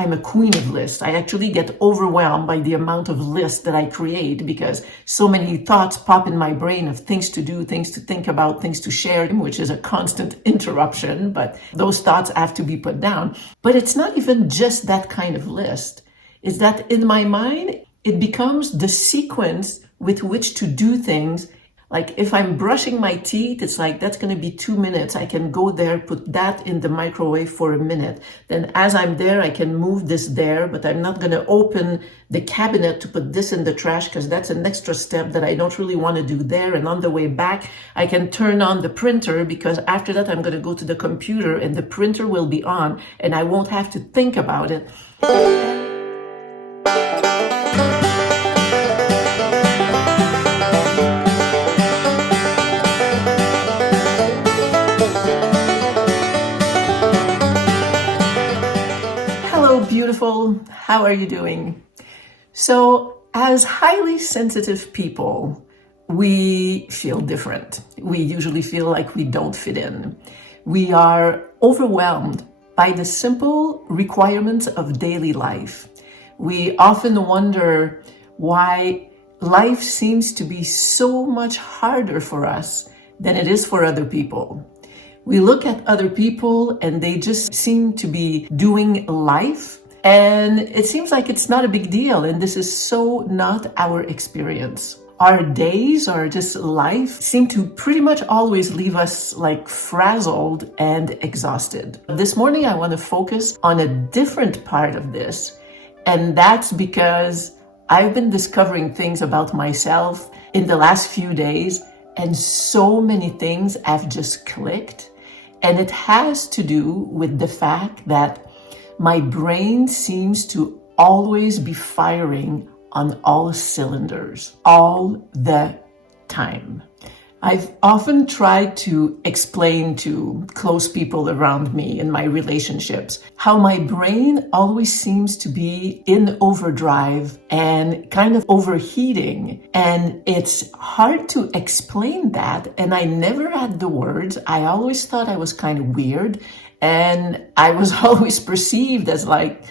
I'm a queen of lists. I actually get overwhelmed by the amount of lists that I create because so many thoughts pop in my brain of things to do, things to think about, things to share, which is a constant interruption, but those thoughts have to be put down. But it's not even just that kind of list. It's that in my mind, it becomes the sequence with which to do things. Like if I'm brushing my teeth, it's like, that's going to be 2 minutes. I can go there, put that in the microwave for a minute. Then as I'm there, I can move this there, but I'm not going to open the cabinet to put this in the trash because that's an extra step that I don't really want to do there. And on the way back, I can turn on the printer because after that, I'm going to go to the computer and the printer will be on and I won't have to think about it. Beautiful. How are you doing? So, as highly sensitive people, we feel different. We usually feel like we don't fit in. We are overwhelmed by the simple requirements of daily life. We often wonder why life seems to be so much harder for us than it is for other people. We look at other people and they just seem to be doing life. And it seems like it's not a big deal. And this is so not our experience. Our days or just life seem to pretty much always leave us like frazzled and exhausted. This morning, I want to focus on a different part of this. And that's because I've been discovering things about myself in the last few days. And so many things have just clicked. And it has to do with the fact that my brain seems to always be firing on all cylinders, all the time. I've often tried to explain to close people around me in my relationships how my brain always seems to be in overdrive and kind of overheating. And it's hard to explain that. And I never had the words. I always thought I was kind of weird. And I was always perceived as like,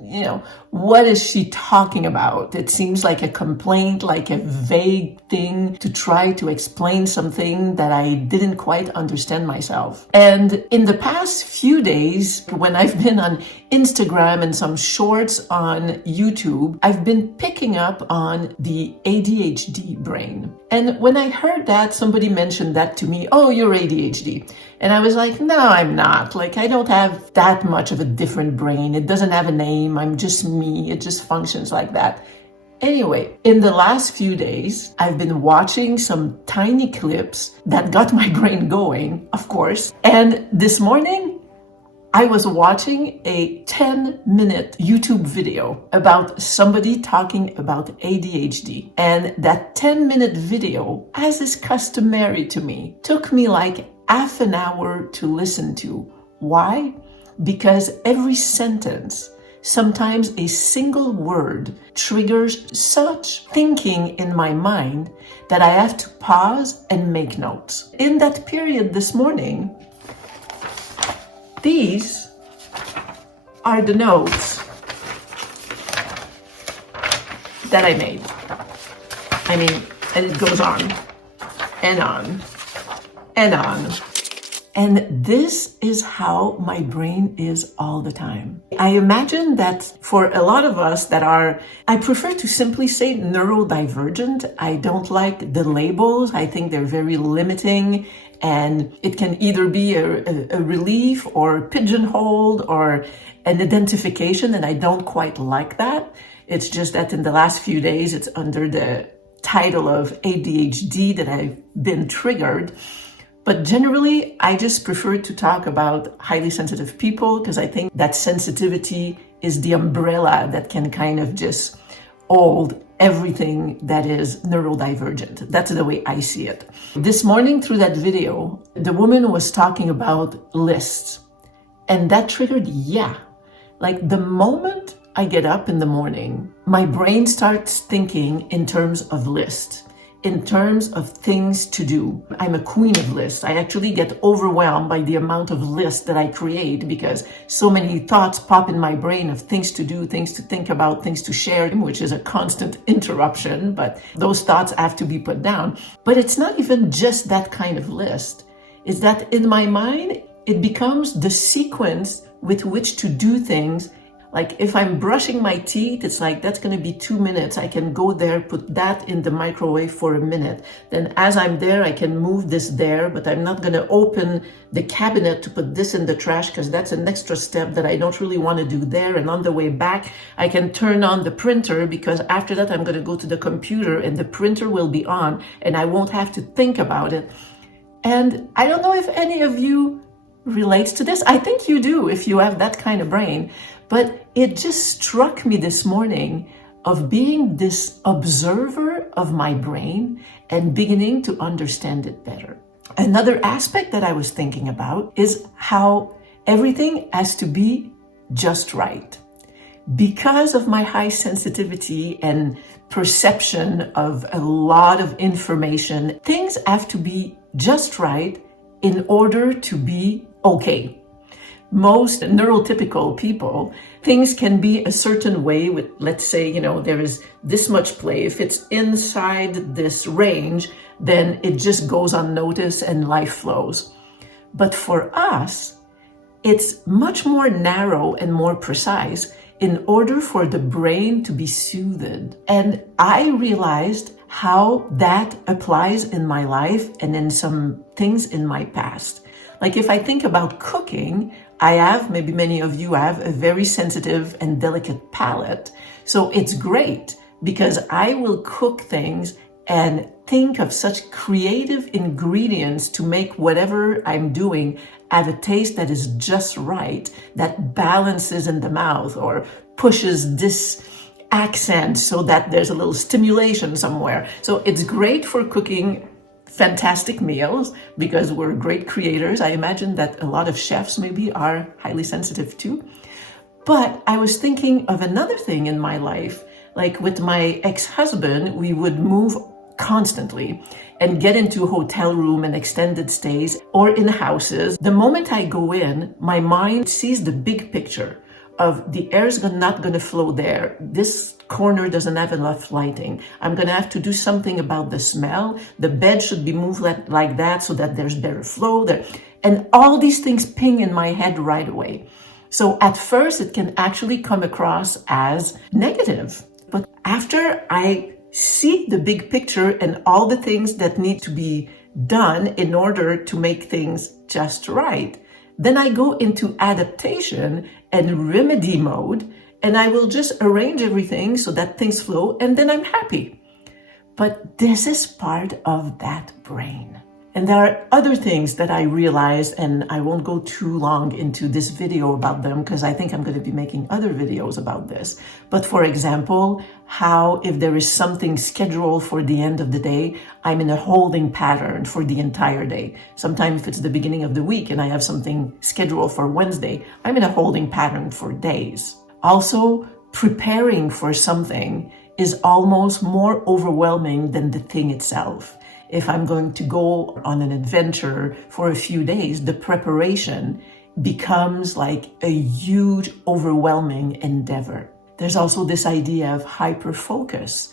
you know, what is she talking about? It seems like a complaint, like a vague thing to try to explain something that I didn't quite understand myself. And in the past few days, when I've been on Instagram and some shorts on YouTube, I've been picking up on the ADHD brain. And when I heard that, somebody mentioned that to me, oh, you're ADHD. And I was like, no, I'm not. Like, I don't have that much of a different brain. It doesn't have a name. I'm just me. It just functions like that. Anyway, in the last few days, I've been watching some tiny clips that got my brain going, of course. And this morning, I was watching a 10-minute YouTube video about somebody talking about ADHD. And that 10-minute video, as is customary to me, took me like half an hour to listen to. Why? Because every sentence, sometimes a single word, triggers such thinking in my mind that I have to pause and make notes. In that period this morning, these are the notes that I made. I mean, and it goes on and on and on. And this is how my brain is all the time. I imagine that for a lot of us that are, I prefer to simply say neurodivergent. I don't like the labels. I think they're very limiting. And it can either be a relief or pigeonholed or an identification. And I don't quite like that. It's just that in the last few days, it's under the title of ADHD that I've been triggered. But generally, I just prefer to talk about highly sensitive people because I think that sensitivity is the umbrella that can kind of just hold everything that is neurodivergent. That's the way I see it. This morning through that video, the woman was talking about lists. And that triggered, like the moment I get up in the morning, my brain starts thinking in terms of lists. in terms of things to do. I'm a queen of lists. I actually get overwhelmed by the amount of lists that I create because so many thoughts pop in my brain of things to do, things to think about, things to share, which is a constant interruption, but those thoughts have to be put down. But it's not even just that kind of list. It's that in my mind, it becomes the sequence with which to do things. Like if I'm brushing my teeth, it's like, that's going to be 2 minutes. I can go there, put that in the microwave for a minute. Then as I'm there, I can move this there, but I'm not going to open the cabinet to put this in the trash because that's an extra step that I don't really want to do there. And on the way back, I can turn on the printer because after that, I'm going to go to the computer and the printer will be on and I won't have to think about it. And I don't know if any of you relates to this. I think you do if you have that kind of brain. But it just struck me this morning of being this observer of my brain and beginning to understand it better. Another aspect that I was thinking about is how everything has to be just right. Because of my high sensitivity and perception of a lot of information, things have to be just right in order to be okay. Most neurotypical people, things can be a certain way with, let's say, there is this much play. If it's inside this range, then it just goes unnoticed and life flows. But for us, it's much more narrow and more precise in order for the brain to be soothed. And I realized how that applies in my life and in some things in my past. Like if I think about cooking, I have, maybe many of you have, a very sensitive and delicate palate. So it's great because I will cook things and think of such creative ingredients to make whatever I'm doing have a taste that is just right, that balances in the mouth or pushes this accent so that there's a little stimulation somewhere. So it's great for cooking fantastic meals because we're great creators. I imagine that a lot of chefs maybe are highly sensitive too. But I was thinking of another thing in my life. Like with my ex-husband, we would move constantly and get into a hotel room and extended stays or in houses. The moment I go in, my mind sees the big picture of the air's not going to flow there. This corner doesn't have enough lighting. I'm going to have to do something about the smell. The bed should be moved like that so that there's better flow there. And all these things ping in my head right away. So at first it can actually come across as negative. But after I see the big picture and all the things that need to be done in order to make things just right, then I go into adaptation and remedy mode, and I will just arrange everything so that things flow, and then I'm happy. But this is part of that brain. And there are other things that I realized, and I won't go too long into this video about them because I think I'm going to be making other videos about this. But for example, how if there is something scheduled for the end of the day, I'm in a holding pattern for the entire day. Sometimes if it's the beginning of the week and I have something scheduled for Wednesday, I'm in a holding pattern for days. Also, preparing for something is almost more overwhelming than the thing itself. If I'm going to go on an adventure for a few days, the preparation becomes like a huge, overwhelming endeavor. There's also this idea of hyperfocus.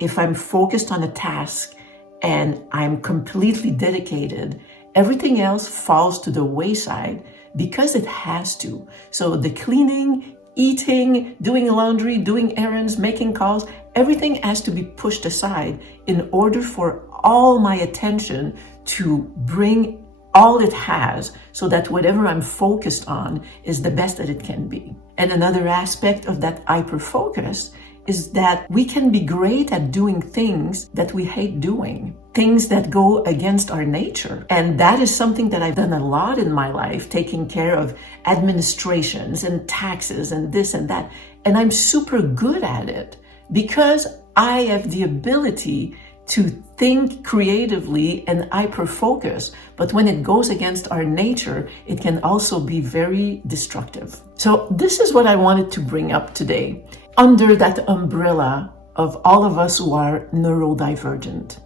If I'm focused on a task and I'm completely dedicated, everything else falls to the wayside because it has to. So the cleaning, eating, doing laundry, doing errands, making calls, everything has to be pushed aside in order for all my attention to bring all it has so that whatever I'm focused on is the best that it can be. And another aspect of that hyperfocus is that we can be great at doing things that we hate doing, things that go against our nature. And that is something that I've done a lot in my life, taking care of administrations and taxes and this and that. And I'm super good at it because I have the ability to think creatively and hyper-focus. But when it goes against our nature, it can also be very destructive. So this is what I wanted to bring up today, under that umbrella of all of us who are neurodivergent.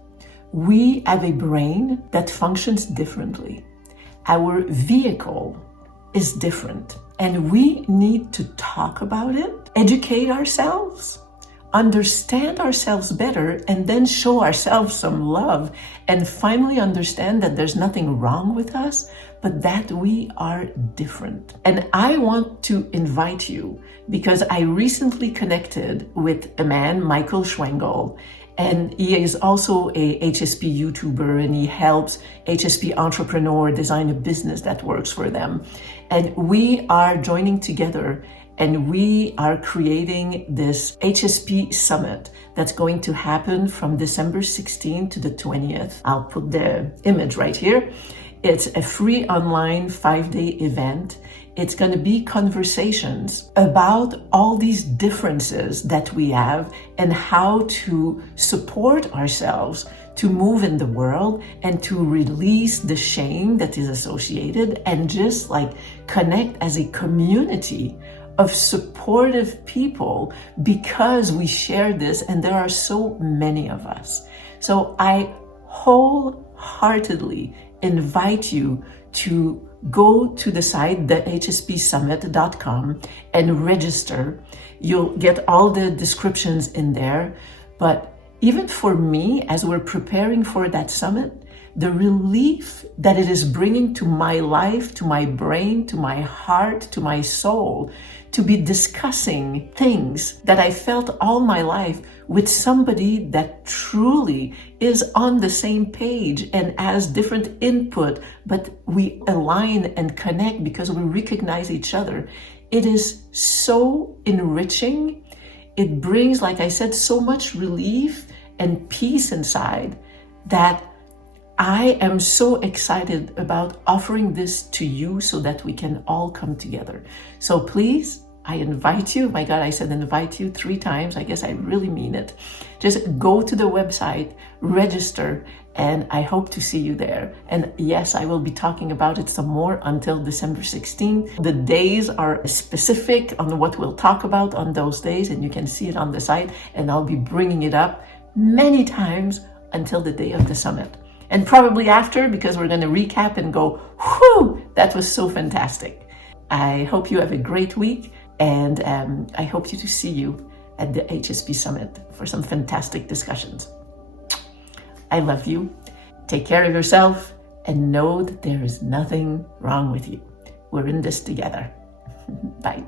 we have a brain that functions differently. Our vehicle is different, and we need to talk about it, educate ourselves, understand ourselves better, and then show ourselves some love and finally understand that there's nothing wrong with us, but that we are different. And I want to invite you, because I recently connected with a man, Michael Schwengel, and he is also a HSP YouTuber, and he helps HSP entrepreneur design a business that works for them. And we are joining together, and we are creating this HSP summit that's going to happen from December 16th to the 20th. I'll put the image right here. It's a free online 5-day event. It's going to be conversations about all these differences that we have and how to support ourselves to move in the world and to release the shame that is associated, and just like connect as a community of supportive people, because we share this and there are so many of us. So I wholeheartedly invite you to go to the site, thehspsummit.com, and register. You'll get all the descriptions in there. But even for me, as we're preparing for that summit, the relief that it is bringing to my life, to my brain, to my heart, to my soul, to be discussing things that I felt all my life with somebody that truly is on the same page and has different input, but we align and connect because we recognize each other. It is so enriching. It brings, like I said, so much relief and peace inside that I am so excited about offering this to you so that we can all come together. So please, I invite you. My God, I said invite you 3 times. I guess I really mean it. Just go to the website, register, and I hope to see you there. And yes, I will be talking about it some more until December 16th. The days are specific on what we'll talk about on those days, and you can see it on the site, and I'll be bringing it up many times until the day of the summit. And probably after, because we're going to recap and go, whew, that was so fantastic. I hope you have a great week, and I hope to see you at the HSP Summit for some fantastic discussions. I love you. Take care of yourself, and know that there is nothing wrong with you. We're in this together. Bye.